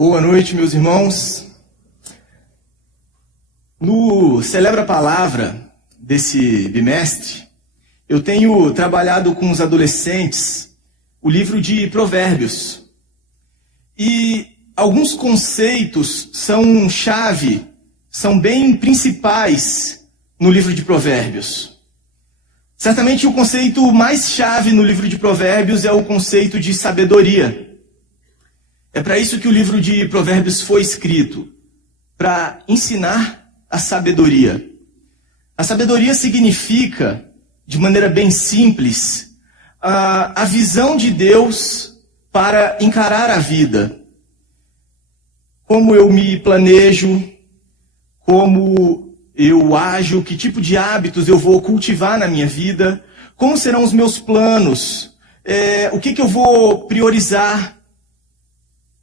Boa noite, meus irmãos. No Celebra a Palavra desse bimestre, eu tenho trabalhado com os adolescentes o livro de Provérbios. E alguns conceitos são chave, são bem principais no livro de Provérbios. Certamente o conceito mais chave no livro de Provérbios é o conceito de sabedoria. É para isso que o livro de Provérbios foi escrito, para ensinar a sabedoria. A sabedoria significa, de maneira bem simples, a visão de Deus para encarar a vida. Como eu me planejo, como eu ajo, que tipo de hábitos eu vou cultivar na minha vida, como serão os meus planos, o que eu vou priorizar.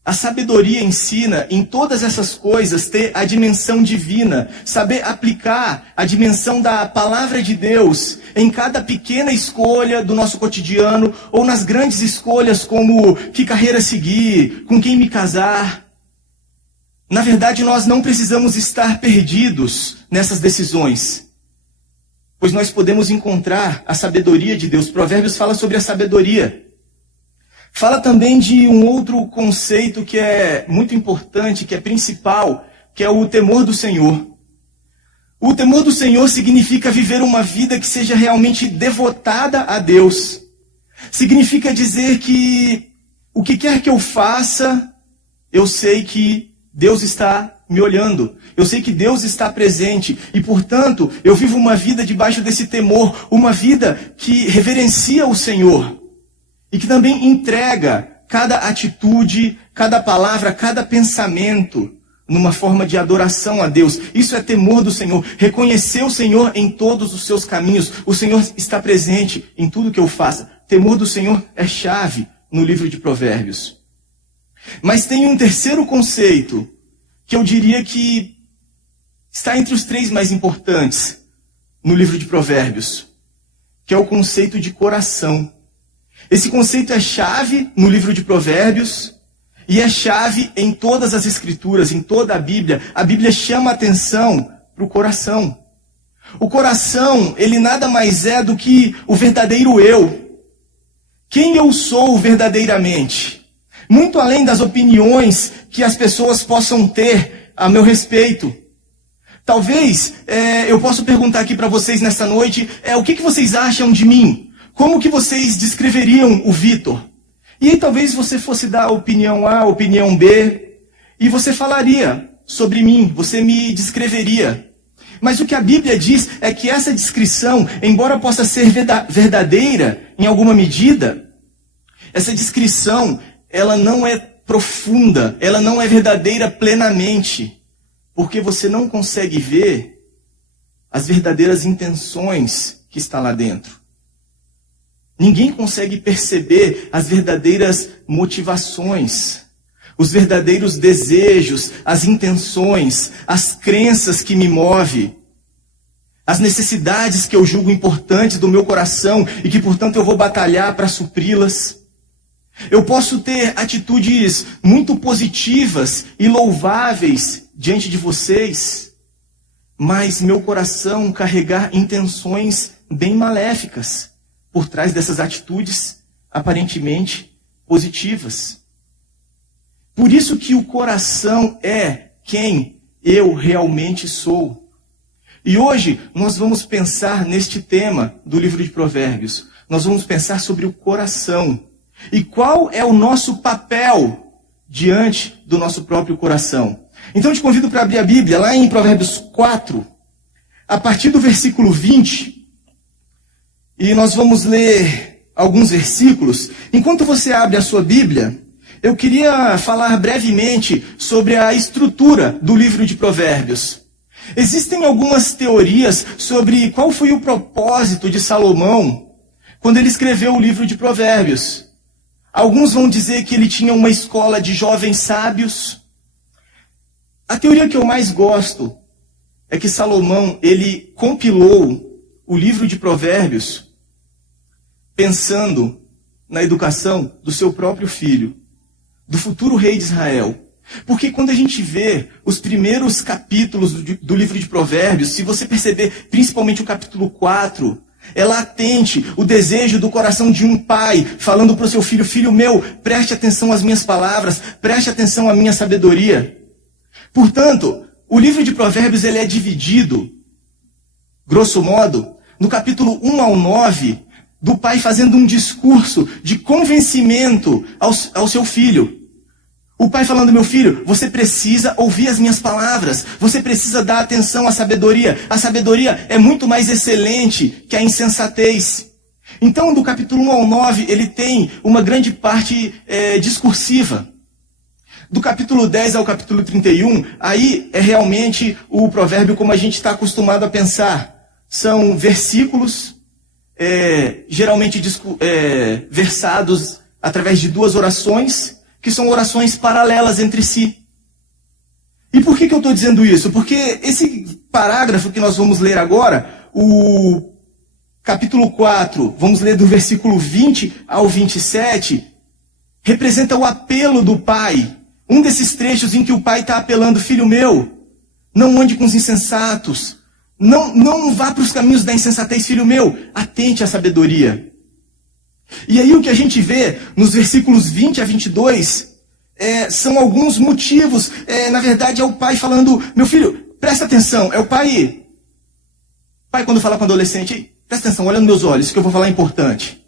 A sabedoria ensina em todas essas coisas ter a dimensão divina, saber aplicar a dimensão da palavra de Deus em cada pequena escolha do nosso cotidiano ou nas grandes escolhas como que carreira seguir, com quem me casar. Na verdade, nós não precisamos estar perdidos nessas decisões, pois nós podemos encontrar a sabedoria de Deus. Provérbios fala sobre a sabedoria. Fala também de um outro conceito que é muito importante, que é principal, que é o temor do Senhor. O temor do Senhor significa viver uma vida que seja realmente devotada a Deus. Significa dizer que o que quer que eu faça, eu sei que Deus está me olhando. Eu sei que Deus está presente. E, portanto, eu vivo uma vida debaixo desse temor, uma vida que reverencia o Senhor. E que também entrega cada atitude, cada palavra, cada pensamento numa forma de adoração a Deus. Isso é temor do Senhor. Reconhecer o Senhor em todos os seus caminhos. O Senhor está presente em tudo que eu faça. Temor do Senhor é chave no livro de Provérbios. Mas tem um terceiro conceito que eu diria que está entre os três mais importantes no livro de Provérbios, que é o conceito de coração. Esse conceito é chave no livro de Provérbios e é chave em todas as escrituras, em toda a Bíblia. A Bíblia chama a atenção para o coração. O coração, ele nada mais é do que o verdadeiro eu. Quem eu sou verdadeiramente? Muito além das opiniões que as pessoas possam ter a meu respeito. Talvez eu possa perguntar aqui para vocês nesta noite, o que vocês acham de mim? Como que vocês descreveriam o Vitor? E aí talvez você fosse dar a opinião A, a opinião B, e você falaria sobre mim, você me descreveria. Mas o que a Bíblia diz é que essa descrição, embora possa ser verdadeira em alguma medida, essa descrição, ela não é profunda, ela não é verdadeira plenamente, porque você não consegue ver as verdadeiras intenções que está lá dentro. Ninguém consegue perceber as verdadeiras motivações, os verdadeiros desejos, as intenções, as crenças que me movem, as necessidades que eu julgo importantes do meu coração e que, portanto, eu vou batalhar para supri-las. Eu posso ter atitudes muito positivas e louváveis diante de vocês, mas meu coração carregar intenções bem maléficas por trás dessas atitudes aparentemente positivas. Por isso que o coração é quem eu realmente sou. E hoje nós vamos pensar neste tema do livro de Provérbios. Nós vamos pensar sobre o coração. E qual é o nosso papel diante do nosso próprio coração. Então eu te convido para abrir a Bíblia lá em Provérbios 4, a partir do versículo 20. E nós vamos ler alguns versículos. Enquanto você abre a sua Bíblia, eu queria falar brevemente sobre a estrutura do livro de Provérbios. Existem algumas teorias sobre qual foi o propósito de Salomão quando ele escreveu o livro de Provérbios. Alguns vão dizer que ele tinha uma escola de jovens sábios. A teoria que eu mais gosto é que Salomão, ele compilou o livro de Provérbios pensando na educação do seu próprio filho, do futuro rei de Israel. Porque quando a gente vê os primeiros capítulos do livro de Provérbios, se você perceber, principalmente o capítulo 4, é latente o desejo do coração de um pai falando para o seu filho: filho meu, preste atenção às minhas palavras, preste atenção à minha sabedoria. Portanto, o livro de Provérbios ele é dividido, grosso modo, no capítulo 1 ao 9, do pai fazendo um discurso de convencimento ao seu filho. O pai falando: meu filho, você precisa ouvir as minhas palavras, você precisa dar atenção à sabedoria. A sabedoria é muito mais excelente que a insensatez. Então, do capítulo 1 ao 9, ele tem uma grande parte discursiva. Do capítulo 10 ao capítulo 31, aí é realmente o provérbio como a gente está acostumado a pensar. São versículos, geralmente versados através de duas orações, que são orações paralelas entre si. E por que eu estou dizendo isso? Porque esse parágrafo que nós vamos ler agora, o capítulo 4, vamos ler do versículo 20 ao 27, representa o apelo do pai. Um desses trechos em que o pai está apelando: filho meu, não ande com os insensatos, não vá para os caminhos da insensatez, filho meu, atente à sabedoria. E aí o que a gente vê nos versículos 20 a 22 são alguns motivos. Na verdade é o pai falando: meu filho, presta atenção. É o pai quando fala com o adolescente: presta atenção, olha nos meus olhos, que eu vou falar é importante.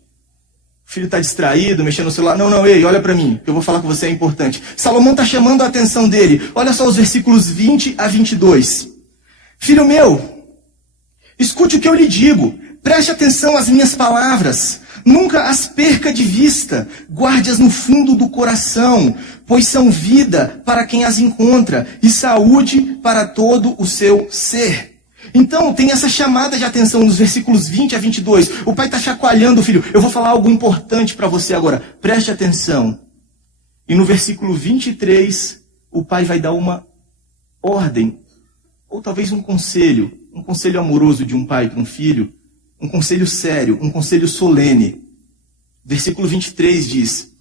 O filho está distraído, mexendo no celular. Não, ei, olha para mim, que eu vou falar com você é importante. Salomão está chamando a atenção dele. Olha só os versículos 20 a 22. Filho meu, escute o que eu lhe digo, preste atenção às minhas palavras. Nunca as perca de vista, guarde-as no fundo do coração, pois são vida para quem as encontra e saúde para todo o seu ser. Então, tem essa chamada de atenção nos versículos 20 a 22. O pai está chacoalhando o filho: eu vou falar algo importante para você agora, preste atenção. E no versículo 23, o pai vai dar uma ordem, ou talvez um conselho amoroso de um pai para um filho, um conselho sério, um conselho solene. Versículo 23 diz: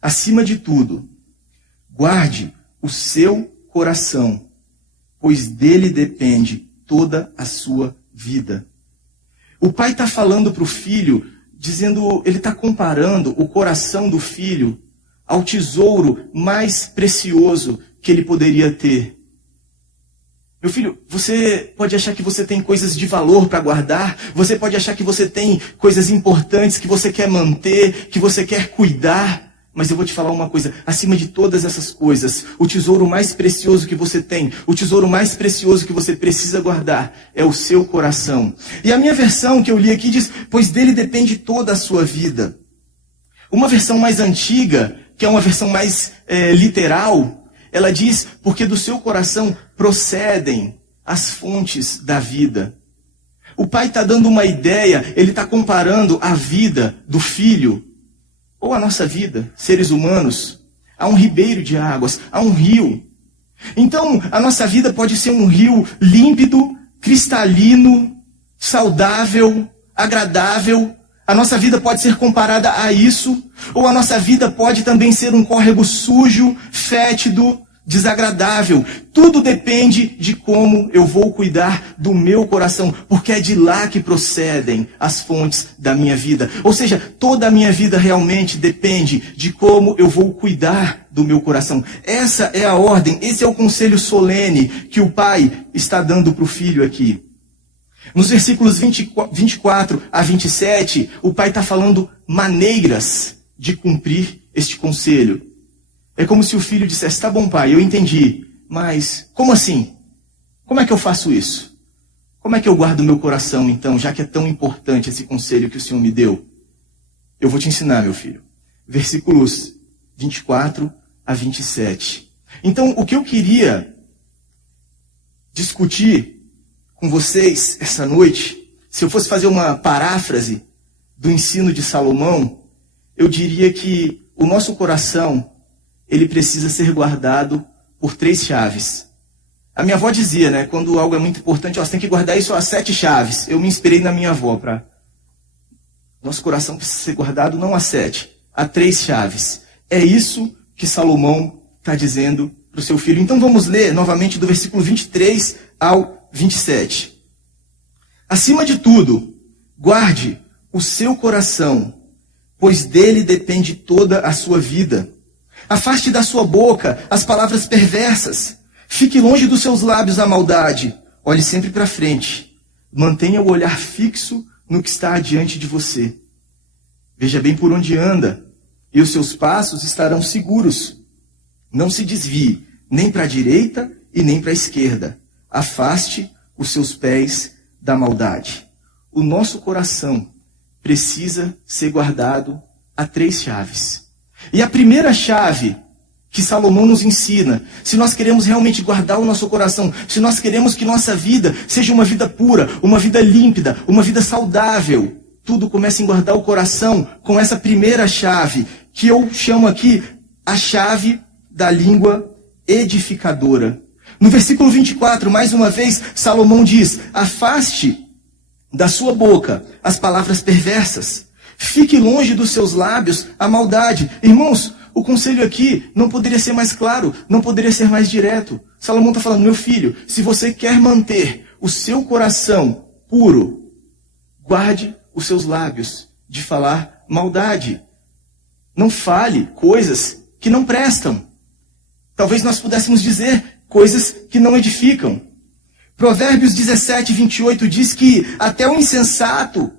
acima de tudo, guarde o seu coração, pois dele depende toda a sua vida. O pai está falando para o filho, ele está comparando o coração do filho ao tesouro mais precioso que ele poderia ter. Meu filho, você pode achar que você tem coisas de valor para guardar, você pode achar que você tem coisas importantes que você quer manter, que você quer cuidar, mas eu vou te falar uma coisa: acima de todas essas coisas, o tesouro mais precioso que você tem, o tesouro mais precioso que você precisa guardar é o seu coração. E a minha versão que eu li aqui diz: pois dele depende toda a sua vida. Uma versão mais antiga, que é uma versão mais literal, ela diz: porque do seu coração procedem as fontes da vida. O pai está dando uma ideia, ele está comparando a vida do filho, ou a nossa vida, seres humanos, a um ribeiro de águas, a um rio. Então, a nossa vida pode ser um rio límpido, cristalino, saudável, agradável. A nossa vida pode ser comparada a isso, ou a nossa vida pode também ser um córrego sujo, fétido, desagradável. Tudo depende de como eu vou cuidar do meu coração, porque é de lá que procedem as fontes da minha vida. Ou seja, toda a minha vida realmente depende de como eu vou cuidar do meu coração. Essa é a ordem, esse é o conselho solene que o pai está dando para o filho aqui. Nos versículos 24 a 27, o pai está falando maneiras de cumprir este conselho. É como se o filho dissesse: tá bom, pai, eu entendi, mas como assim? Como é que eu faço isso? Como é que eu guardo o meu coração, então, já que é tão importante esse conselho que o Senhor me deu? Eu vou te ensinar, meu filho. Versículos 24 a 27. Então, o que eu queria discutir com vocês essa noite, se eu fosse fazer uma paráfrase do ensino de Salomão, eu diria que o nosso coração, ele precisa ser guardado por 3 chaves. A minha avó dizia, né, quando algo é muito importante, você tem que guardar isso a 7 chaves. Eu me inspirei na minha avó para... Nosso coração precisa ser guardado não a 7, a 3 chaves. É isso que Salomão está dizendo para o seu filho. Então vamos ler novamente do versículo 23 ao 27. Acima de tudo, guarde o seu coração, pois dele depende toda a sua vida. Afaste da sua boca as palavras perversas. Fique longe dos seus lábios a maldade. Olhe sempre para frente. Mantenha o olhar fixo no que está adiante de você. Veja bem por onde anda, e os seus passos estarão seguros. Não se desvie nem para a direita e nem para a esquerda. Afaste os seus pés da maldade. O nosso coração precisa ser guardado a 3 chaves. E a primeira chave que Salomão nos ensina, se nós queremos realmente guardar o nosso coração, se nós queremos que nossa vida seja uma vida pura, uma vida límpida, uma vida saudável, tudo começa em guardar o coração com essa primeira chave, que eu chamo aqui a chave da língua edificadora. No versículo 24, mais uma vez, Salomão diz: afaste da sua boca as palavras perversas. Fique longe dos seus lábios a maldade. Irmãos, o conselho aqui não poderia ser mais claro, não poderia ser mais direto. Salomão está falando: meu filho, se você quer manter o seu coração puro, guarde os seus lábios de falar maldade. Não fale coisas que não prestam. Talvez nós pudéssemos dizer coisas que não edificam. Provérbios 17, 28 diz que até o insensato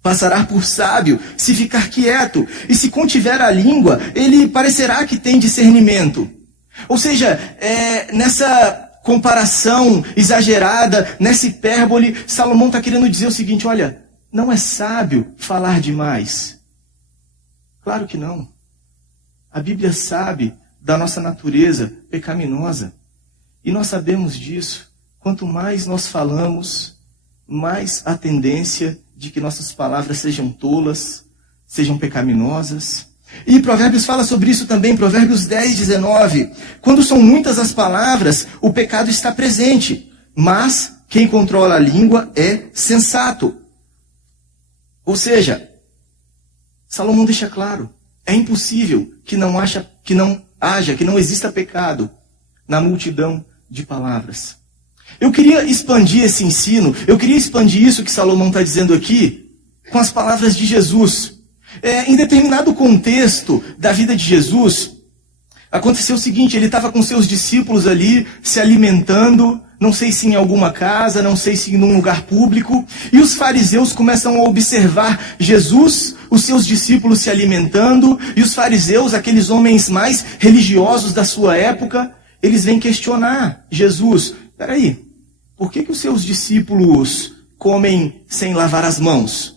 passará por sábio se ficar quieto, e se contiver a língua, ele parecerá que tem discernimento. Ou seja, nessa comparação exagerada, nessa hipérbole, Salomão está querendo dizer o seguinte: olha, não é sábio falar demais. Claro que não. A Bíblia sabe da nossa natureza pecaminosa. E nós sabemos disso. Quanto mais nós falamos, mais a tendência de que nossas palavras sejam tolas, sejam pecaminosas. E Provérbios fala sobre isso também, Provérbios 10, 19. Quando são muitas as palavras, o pecado está presente, mas quem controla a língua é sensato. Ou seja, Salomão deixa claro, é impossível que não exista pecado na multidão de palavras. Eu queria expandir esse ensino, eu queria expandir isso que Salomão está dizendo aqui, com as palavras de Jesus. Em determinado contexto da vida de Jesus, aconteceu o seguinte: ele estava com seus discípulos ali, se alimentando, não sei se em alguma casa, não sei se em um lugar público, e os fariseus começam a observar Jesus, os seus discípulos se alimentando, e os fariseus, aqueles homens mais religiosos da sua época, eles vêm questionar Jesus. Peraí, por que os seus discípulos comem sem lavar as mãos?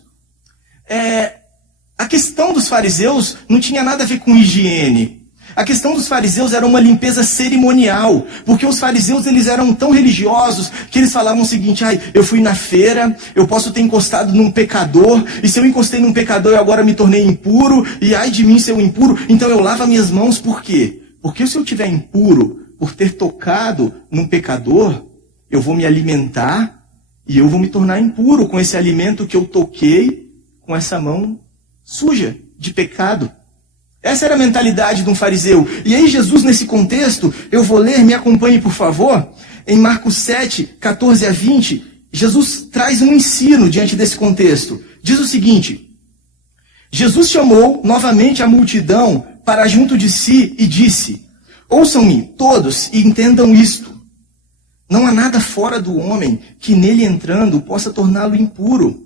A questão dos fariseus não tinha nada a ver com higiene. A questão dos fariseus era uma limpeza cerimonial, porque os fariseus eles eram tão religiosos que eles falavam o seguinte: eu fui na feira, eu posso ter encostado num pecador, e se eu encostei num pecador eu agora me tornei impuro, e ai de mim ser eu impuro, então eu lavo as minhas mãos. Por quê? Porque se eu estiver impuro por ter tocado num pecador, eu vou me alimentar e eu vou me tornar impuro com esse alimento que eu toquei com essa mão suja de pecado. Essa era a mentalidade de um fariseu. E aí Jesus, nesse contexto, eu vou ler, me acompanhe por favor, em Marcos 7, 14 a 20, Jesus traz um ensino diante desse contexto. Diz o seguinte: Jesus chamou novamente a multidão para junto de si e disse: ouçam-me todos e entendam isto. Não há nada fora do homem que nele entrando possa torná-lo impuro.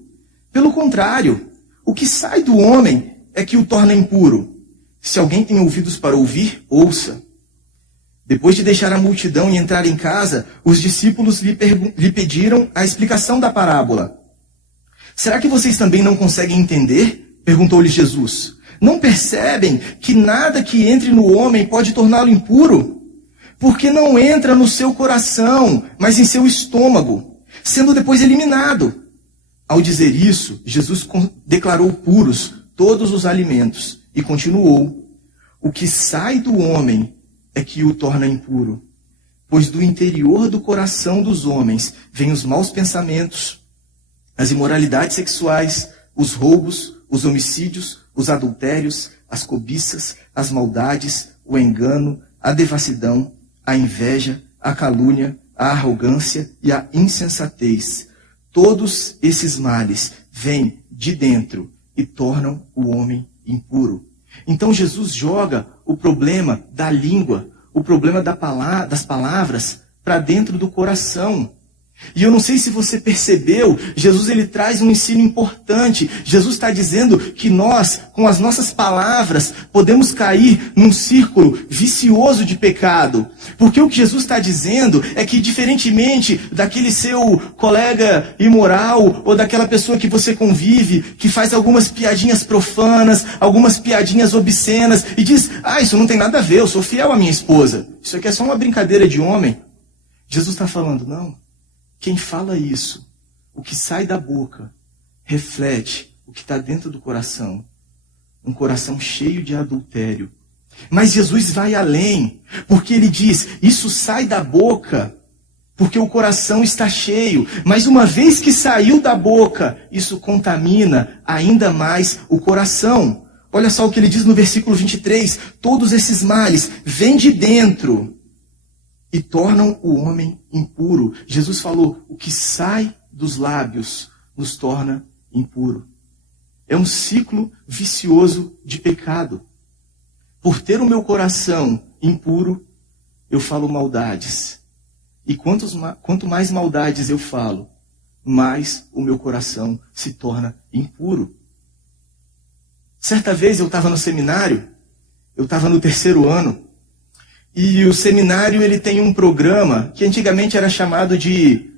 Pelo contrário, o que sai do homem é que o torna impuro. Se alguém tem ouvidos para ouvir, ouça. Depois de deixar a multidão e entrar em casa, os discípulos lhe pediram a explicação da parábola. Será que vocês também não conseguem entender? Perguntou-lhe Jesus. Não percebem que nada que entre no homem pode torná-lo impuro? Porque não entra no seu coração, mas em seu estômago, sendo depois eliminado. Ao dizer isso, Jesus declarou puros todos os alimentos e continuou: o que sai do homem é que o torna impuro, pois do interior do coração dos homens vêm os maus pensamentos, as imoralidades sexuais, os roubos, os homicídios, os adultérios, as cobiças, as maldades, o engano, a devassidão, a inveja, a calúnia, a arrogância e a insensatez. Todos esses males vêm de dentro e tornam o homem impuro. Então Jesus joga o problema da língua, o problema das palavras para dentro do coração. E eu não sei se você percebeu, Jesus ele traz um ensino importante. Jesus está dizendo que nós, com as nossas palavras, podemos cair num círculo vicioso de pecado. Porque o que Jesus está dizendo é que, diferentemente daquele seu colega imoral, ou daquela pessoa que você convive, que faz algumas piadinhas profanas, algumas piadinhas obscenas, e diz, isso não tem nada a ver, eu sou fiel à minha esposa. Isso aqui é só uma brincadeira de homem. Jesus está falando, não. Quem fala isso, o que sai da boca, reflete o que está dentro do coração. Um coração cheio de adultério. Mas Jesus vai além, porque ele diz, isso sai da boca, porque o coração está cheio. Mas uma vez que saiu da boca, isso contamina ainda mais o coração. Olha só o que ele diz no versículo 23. Todos esses males vêm de dentro e tornam o homem impuro. Jesus falou, o que sai dos lábios nos torna impuro. É um ciclo vicioso de pecado. Por ter o meu coração impuro, eu falo maldades. E quanto mais maldades eu falo, mais o meu coração se torna impuro. Certa vez eu estava no seminário, eu estava no 3º ano, e o seminário ele tem um programa que antigamente era chamado de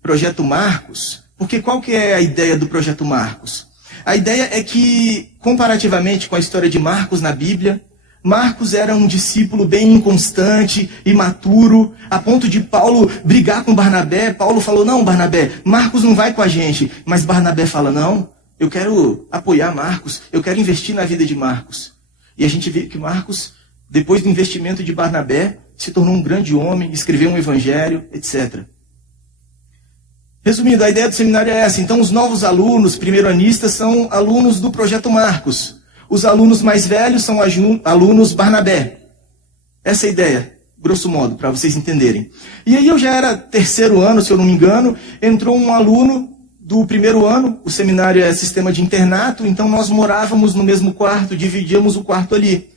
Projeto Marcos. Porque qual que é a ideia do Projeto Marcos? A ideia é que, comparativamente com a história de Marcos na Bíblia, Marcos era um discípulo bem inconstante, imaturo, a ponto de Paulo brigar com Barnabé. Paulo falou, não, Barnabé, Marcos não vai com a gente. Mas Barnabé fala, não, eu quero apoiar Marcos, eu quero investir na vida de Marcos. E a gente vê que Marcos, depois do investimento de Barnabé, se tornou um grande homem, escreveu um evangelho, etc. Resumindo, a ideia do seminário é essa. Então, os novos alunos, primeiro-anistas, são alunos do Projeto Marcos. Os alunos mais velhos são alunos Barnabé. Essa é a ideia, grosso modo, para vocês entenderem. E aí eu já era 3º ano, se eu não me engano, entrou um aluno do 1º ano. O seminário é sistema de internato, então nós morávamos no mesmo quarto, dividíamos o quarto ali.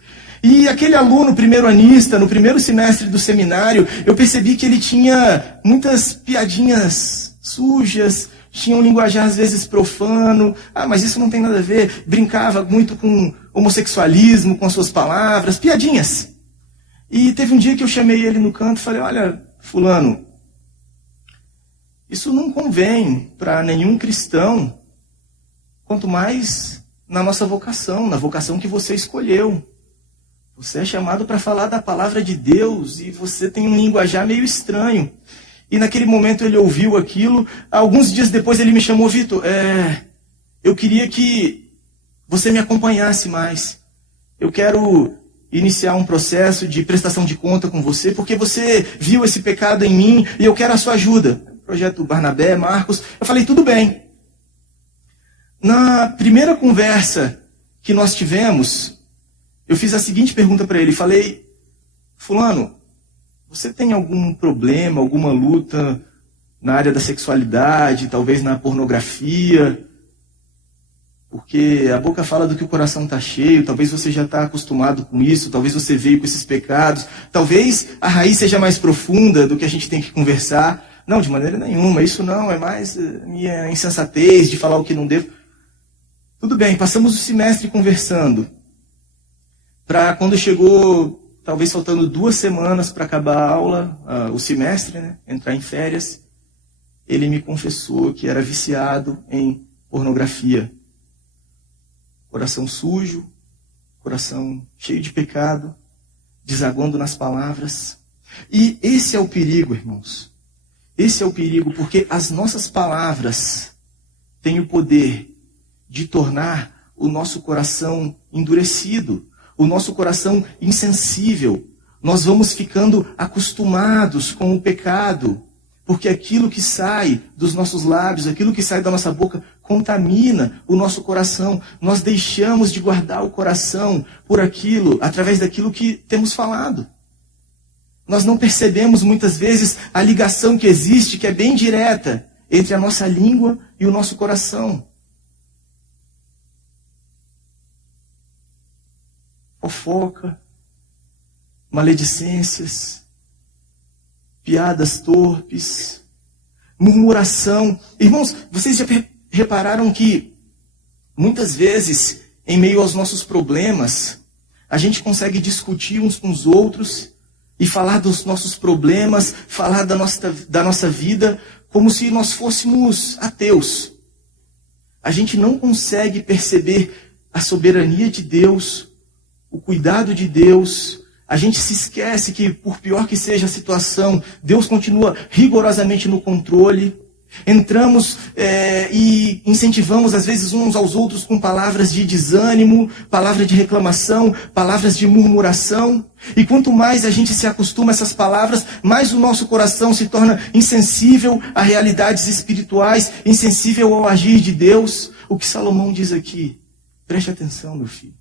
E aquele aluno primeiro-anista, no primeiro semestre do seminário, eu percebi que ele tinha muitas piadinhas sujas, tinha um linguajar às vezes profano. Mas isso não tem nada a ver. Brincava muito com homossexualismo, com as suas palavras, piadinhas. E teve um dia que eu chamei ele no canto e falei, olha, fulano, isso não convém para nenhum cristão, quanto mais na nossa vocação, na vocação que você escolheu. Você é chamado para falar da palavra de Deus e você tem um linguajar meio estranho. E naquele momento ele ouviu aquilo. Alguns dias depois ele me chamou, Vitor, eu queria que você me acompanhasse mais. Eu quero iniciar um processo de prestação de conta com você, porque você viu esse pecado em mim e eu quero a sua ajuda. Projeto Barnabé, Marcos. Eu falei, tudo bem. Na primeira conversa que nós tivemos, eu fiz a seguinte pergunta para ele. Falei, fulano, você tem algum problema, alguma luta na área da sexualidade, talvez na pornografia? Porque a boca fala do que o coração está cheio, talvez você já está acostumado com isso, talvez você veio com esses pecados, talvez a raiz seja mais profunda do que a gente tem que conversar. Não, de maneira nenhuma, isso não, é mais minha insensatez de falar o que não devo. Tudo bem, passamos o semestre conversando. Para quando chegou, talvez faltando 2 semanas para acabar a aula, o semestre, né, entrar em férias, ele me confessou que era viciado em pornografia. Coração sujo, coração cheio de pecado, desaguando nas palavras. E esse é o perigo, irmãos. Esse é o perigo, porque as nossas palavras têm o poder de tornar o nosso coração endurecido, o nosso coração insensível. Nós vamos ficando acostumados com o pecado, porque aquilo que sai dos nossos lábios, aquilo que sai da nossa boca, contamina o nosso coração. Nós deixamos de guardar o coração por aquilo, através daquilo que temos falado. Nós não percebemos muitas vezes a ligação que existe, que é bem direta, entre a nossa língua e o nosso coração. Fofoca, maledicências, piadas torpes, murmuração. Irmãos, vocês já repararam que muitas vezes, em meio aos nossos problemas, a gente consegue discutir uns com os outros e falar dos nossos problemas, falar da nossa vida, como se nós fôssemos ateus. A gente não consegue perceber a soberania de Deus, o cuidado de Deus. A gente se esquece que, por pior que seja a situação, Deus continua rigorosamente no controle. Entramos e incentivamos, às vezes, uns aos outros com palavras de desânimo, palavras de reclamação, palavras de murmuração. E quanto mais a gente se acostuma a essas palavras, mais o nosso coração se torna insensível a realidades espirituais, insensível ao agir de Deus. O que Salomão diz aqui, preste atenção, meu filho.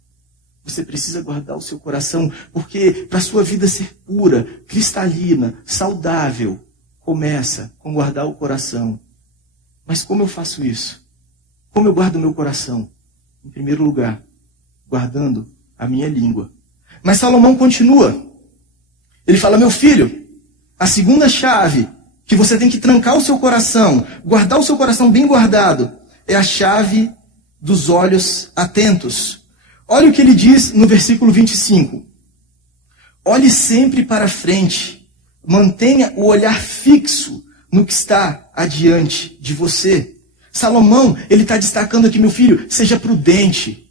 Você precisa guardar o seu coração, porque para a sua vida ser pura, cristalina, saudável, começa com guardar o coração. Mas como eu faço isso? Como eu guardo o meu coração? Em primeiro lugar, guardando a minha língua. Mas Salomão continua. Ele fala, meu filho, a segunda chave que você tem que trancar o seu coração, guardar o seu coração bem guardado, é a chave dos olhos atentos. Olha o que ele diz no versículo 25. Olhe sempre para frente. Mantenha o olhar fixo no que está adiante de você. Salomão, ele está destacando aqui, meu filho, seja prudente.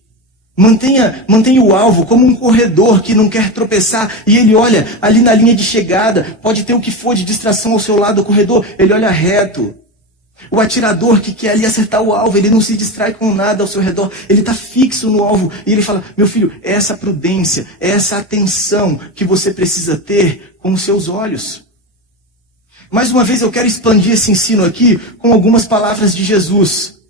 Mantenha o alvo como um corredor que não quer tropeçar. E ele olha ali na linha de chegada. Pode ter o que for de distração ao seu lado do corredor. Ele olha reto. O atirador que quer ali acertar o alvo, ele não se distrai com nada ao seu redor, ele está fixo no alvo, e ele fala, meu filho, é essa prudência, é essa atenção que você precisa ter com os seus olhos. Mais uma vez eu quero expandir esse ensino aqui com algumas palavras de Jesus.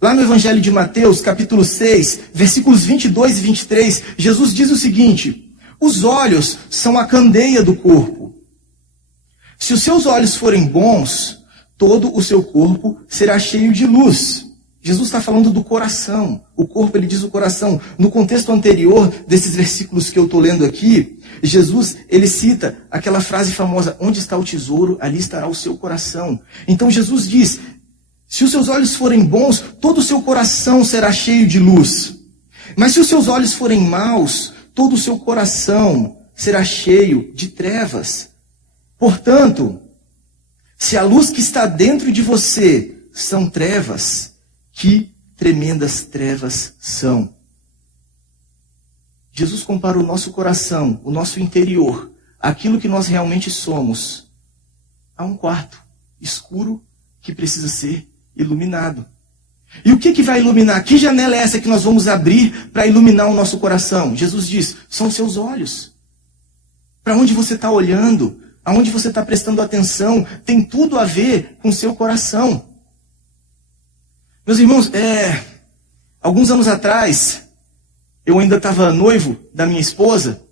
Lá no Evangelho de Mateus, capítulo 6, versículos 22 e 23, Jesus diz o seguinte, os olhos são a candeia do corpo. Se os seus olhos forem bons, todo o seu corpo será cheio de luz. Jesus está falando do coração. O corpo, ele diz o coração. No contexto anterior desses versículos que eu estou lendo aqui, Jesus, ele cita aquela frase famosa, onde está o tesouro, ali estará o seu coração. Então Jesus diz, se os seus olhos forem bons, todo o seu coração será cheio de luz. Mas se os seus olhos forem maus, todo o seu coração será cheio de trevas. Portanto, se a luz que está dentro de você são trevas, que tremendas trevas são. Jesus compara o nosso coração, o nosso interior, aquilo que nós realmente somos, a um quarto escuro que precisa ser iluminado. E o que vai iluminar? Que janela é essa que nós vamos abrir para iluminar o nosso coração? Jesus diz, são os seus olhos. Para onde você está olhando? Aonde você está prestando atenção, tem tudo a ver com o seu coração. Meus irmãos, alguns anos atrás, eu ainda estava noivo da minha esposa,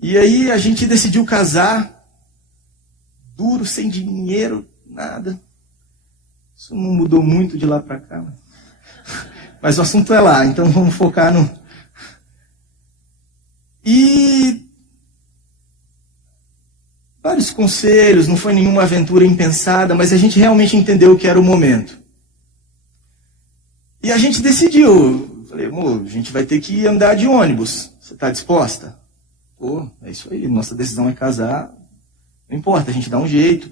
e aí a gente decidiu casar, duro, sem dinheiro, nada. Isso não mudou muito de lá para cá. Mas o assunto é lá, então vamos focar no... E... vários conselhos, não foi nenhuma aventura impensada, mas a gente realmente entendeu que era o momento. E a gente decidiu. Falei, amor, a gente vai ter que andar de ônibus. Você está disposta? Pô, é isso aí, nossa decisão é casar. Não importa, a gente dá um jeito.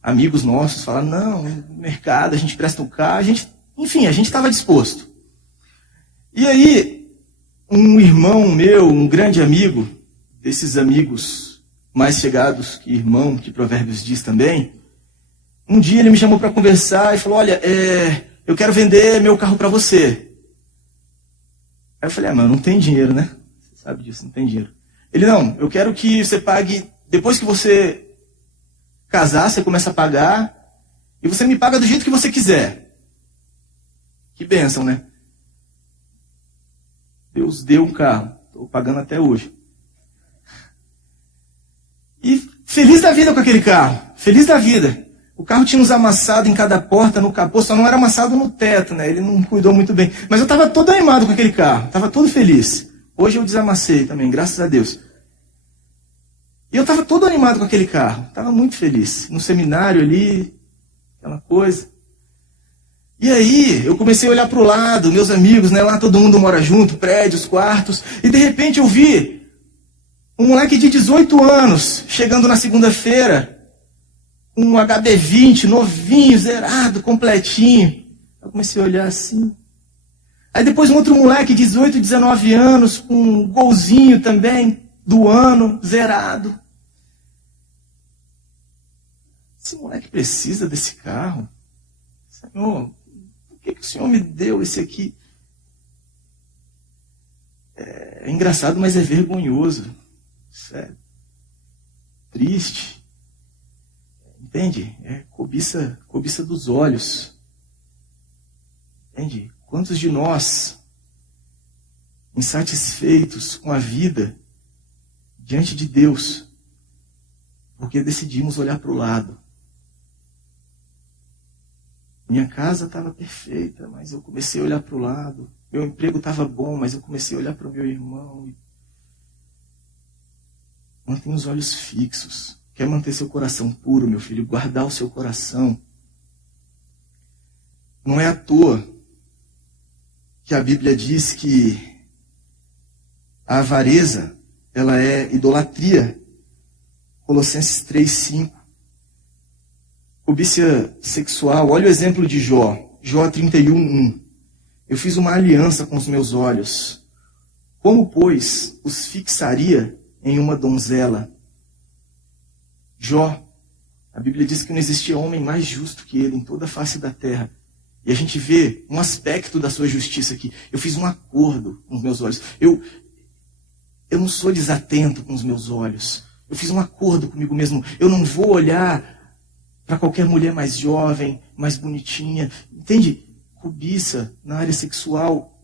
Amigos nossos falaram, não, no mercado, a gente presta o carro. Enfim, a gente estava disposto. E aí, um irmão meu, um grande amigo, desses amigos mais chegados que irmão, que Provérbios diz também, um dia ele me chamou para conversar e falou, olha, eu quero vender meu carro para você. Aí eu falei, mas não tem dinheiro, né? Você sabe disso, não tem dinheiro. Ele, não, eu quero que você pague, depois que você casar, você começa a pagar, e você me paga do jeito que você quiser. Que bênção, né? Deus deu um carro, estou pagando até hoje. Feliz da vida com aquele carro. Feliz da vida. O carro tinha uns amassados em cada porta, no capô, só não era amassado no teto, né? Ele não cuidou muito bem. Mas eu estava todo animado com aquele carro. Estava todo feliz. Hoje eu desamassei também, graças a Deus. E eu estava todo animado com aquele carro. Estava muito feliz. No seminário ali, aquela coisa. E aí, eu comecei a olhar para o lado, meus amigos, né? Lá todo mundo mora junto, prédios, quartos. E de repente eu vi um moleque de 18 anos chegando na segunda-feira, um HB20, novinho, zerado, completinho. Eu comecei a olhar assim. Aí depois um outro moleque, 18, 19 anos, com um golzinho também, do ano, zerado. Esse moleque precisa desse carro? Senhor, por que o Senhor me deu esse aqui? É engraçado, mas é vergonhoso. Sério. Triste. Entende? É cobiça dos olhos. Entende? Quantos de nós, insatisfeitos com a vida, diante de Deus, porque decidimos olhar para o lado. Minha casa estava perfeita, mas eu comecei a olhar para o lado. Meu emprego estava bom, mas eu comecei a olhar para o meu irmão. Mantenha os olhos fixos. Quer manter seu coração puro, meu filho? Guardar o seu coração. Não é à toa que a Bíblia diz que a avareza, ela é idolatria. Colossenses 3:5. Cobiça sexual. Olha o exemplo de Jó. Jó 31:1. Eu fiz uma aliança com os meus olhos. Como, pois, os fixaria em uma donzela? Jó, a Bíblia diz que não existia homem mais justo que ele em toda a face da terra. E a gente vê um aspecto da sua justiça aqui. Eu fiz um acordo com os meus olhos. Eu não sou desatento com os meus olhos. Eu fiz um acordo comigo mesmo. Eu não vou olhar para qualquer mulher mais jovem, mais bonitinha. Entende? Cobiça na área sexual.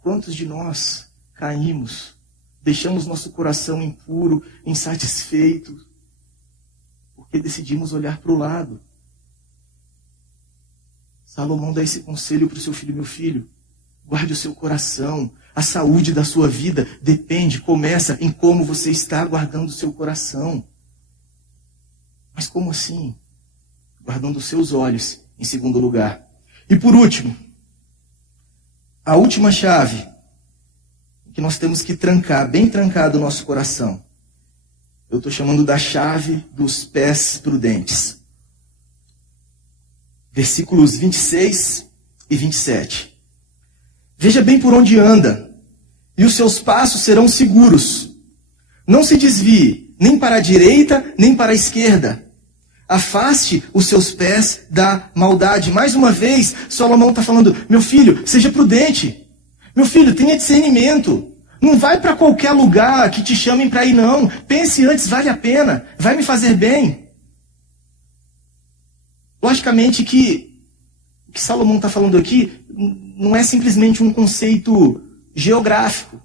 Quantos de nós caímos? Deixamos nosso coração impuro, insatisfeito, porque decidimos olhar para o lado. Salomão dá esse conselho para o seu filho: meu filho, guarde o seu coração. A saúde da sua vida começa em como você está guardando o seu coração. Mas como assim? Guardando os seus olhos em segundo lugar. E por último, a última chave que nós temos que trancar, bem trancado o nosso coração. Eu estou chamando da chave dos pés prudentes. Versículos 26 e 27. Veja bem por onde anda, e os seus passos serão seguros. Não se desvie nem para a direita, nem para a esquerda. Afaste os seus pés da maldade. Mais uma vez, Salomão está falando: meu filho, seja prudente. Meu filho, tenha discernimento. Não vai para qualquer lugar que te chamem para ir, não. Pense antes, vale a pena. Vai me fazer bem. Logicamente que o que Salomão está falando aqui não é simplesmente um conceito geográfico.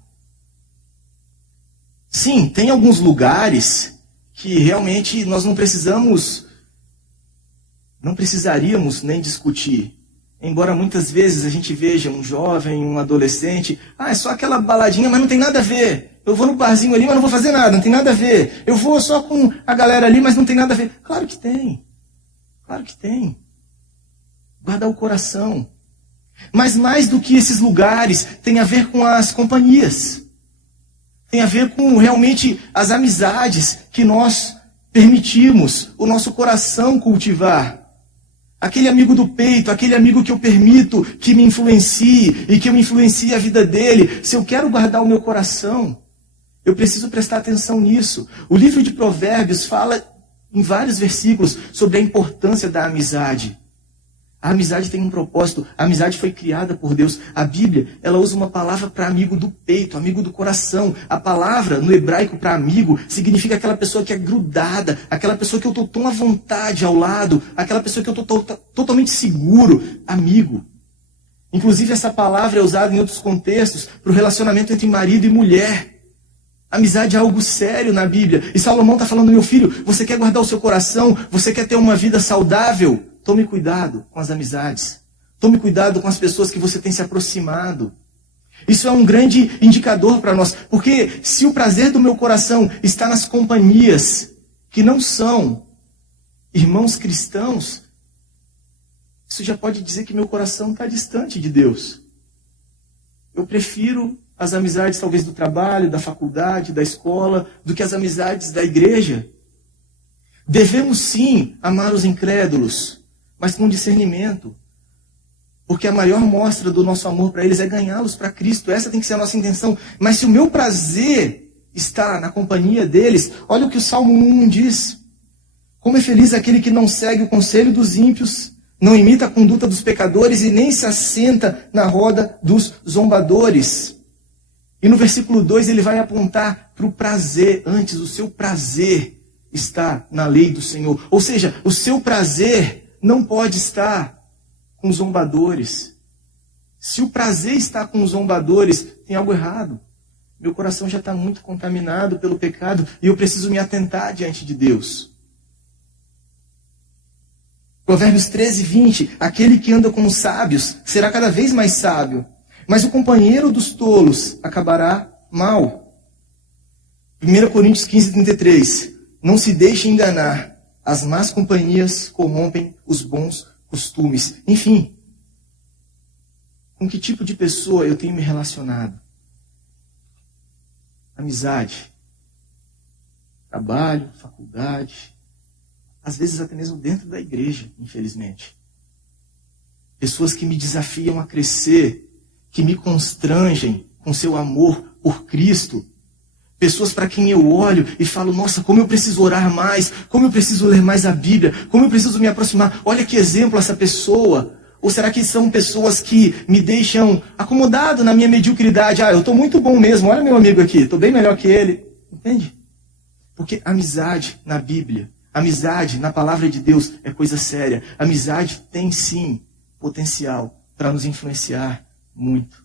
Sim, tem alguns lugares que realmente nós não precisaríamos nem discutir. Embora muitas vezes a gente veja um jovem, um adolescente, é só aquela baladinha, mas não tem nada a ver. Eu vou no barzinho ali, mas não vou fazer nada, não tem nada a ver. Eu vou só com a galera ali, mas não tem nada a ver. Claro que tem. Claro que tem. Guardar o coração. Mas mais do que esses lugares, tem a ver com as companhias. Tem a ver com realmente as amizades que nós permitimos o nosso coração cultivar. Aquele amigo do peito, aquele amigo que eu permito que me influencie e que eu influencie a vida dele. Se eu quero guardar o meu coração, eu preciso prestar atenção nisso. O livro de Provérbios fala em vários versículos sobre a importância da amizade. A amizade tem um propósito. A amizade foi criada por Deus. A Bíblia, ela usa uma palavra para amigo do peito, amigo do coração. A palavra no hebraico para amigo significa aquela pessoa que é grudada, aquela pessoa que eu estou tão à vontade ao lado, aquela pessoa que eu estou totalmente seguro. Amigo. Inclusive essa palavra é usada em outros contextos para o relacionamento entre marido e mulher. Amizade é algo sério na Bíblia. E Salomão está falando, meu filho, você quer guardar o seu coração? Você quer ter uma vida saudável? Tome cuidado com as amizades. Tome cuidado com as pessoas que você tem se aproximado. Isso é um grande indicador para nós. Porque se o prazer do meu coração está nas companhias que não são irmãos cristãos, isso já pode dizer que meu coração está distante de Deus. Eu prefiro as amizades talvez do trabalho, da faculdade, da escola, do que as amizades da igreja. Devemos sim amar os incrédulos, mas com discernimento. Porque a maior mostra do nosso amor para eles é ganhá-los para Cristo. Essa tem que ser a nossa intenção. Mas se o meu prazer está na companhia deles, olha o que o Salmo 1 diz. Como é feliz aquele que não segue o conselho dos ímpios, não imita a conduta dos pecadores e nem se assenta na roda dos zombadores. E no versículo 2 ele vai apontar para o prazer. Antes, o seu prazer está na lei do Senhor. Ou seja, o seu prazer não pode estar com os zombadores. Se o prazer está com os zombadores, tem algo errado. Meu coração já está muito contaminado pelo pecado e eu preciso me atentar diante de Deus. Provérbios 13, 20. Aquele que anda com os sábios será cada vez mais sábio, mas o companheiro dos tolos acabará mal. 1 Coríntios 15, 33. Não se deixe enganar. As más companhias corrompem os bons costumes. Enfim, com que tipo de pessoa eu tenho me relacionado? Amizade, trabalho, faculdade, às vezes até mesmo dentro da igreja, infelizmente. Pessoas que me desafiam a crescer, que me constrangem com seu amor por Cristo. Pessoas para quem eu olho e falo, nossa, como eu preciso orar mais, como eu preciso ler mais a Bíblia, como eu preciso me aproximar. Olha que exemplo essa pessoa. Ou será que são pessoas que me deixam acomodado na minha mediocridade? Eu estou muito bom mesmo, olha meu amigo aqui, estou bem melhor que ele. Entende? Porque amizade na Bíblia, amizade na palavra de Deus é coisa séria. Amizade tem sim potencial para nos influenciar muito.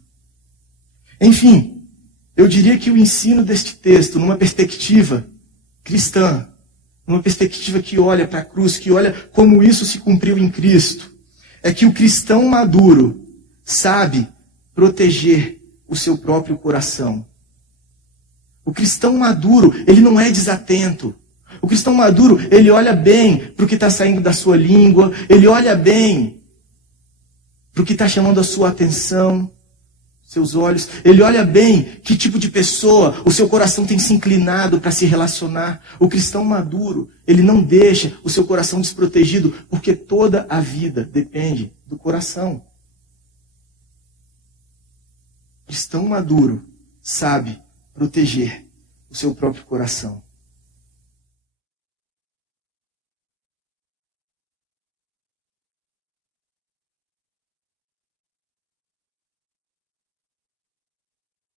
Enfim, eu diria que o ensino deste texto, numa perspectiva cristã, numa perspectiva que olha para a cruz, que olha como isso se cumpriu em Cristo, é que o cristão maduro sabe proteger o seu próprio coração. O cristão maduro, ele não é desatento. O cristão maduro, ele olha bem para o que está saindo da sua língua, ele olha bem para o que está chamando a sua atenção, seus olhos. Ele olha bem que tipo de pessoa o seu coração tem se inclinado para se relacionar. O cristão maduro, ele não deixa o seu coração desprotegido, porque toda a vida depende do coração. O cristão maduro sabe proteger o seu próprio coração.